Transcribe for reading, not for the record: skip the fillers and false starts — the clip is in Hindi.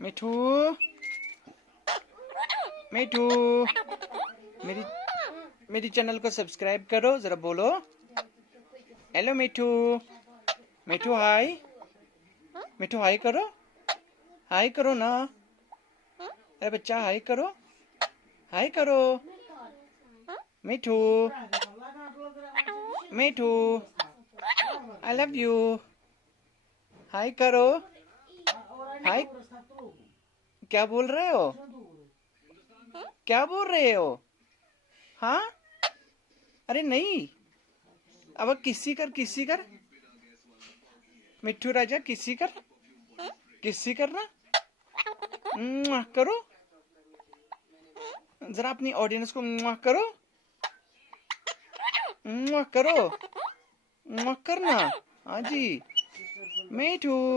मिठू मिठू मेरी मेरी चैनल को सब्सक्राइब करो जरा बोलो। हेलो मिठू। मिठू हाय। मिठू हाय करो। हाय करो ना। अरे बच्चा हाय करो। हाय करो। मिठू मिठू आई लव यू। हाय करो। हाय। क्या बोल रहे हो? क्या बोल रहे हो? हाँ। अरे नहीं। अब किसी कर किसी कर। मिठू राजा किसी कर। किसी करना। करो। जरा अपनी ऑडियंस को करो। करो। करना। हाँ जी। मिठू।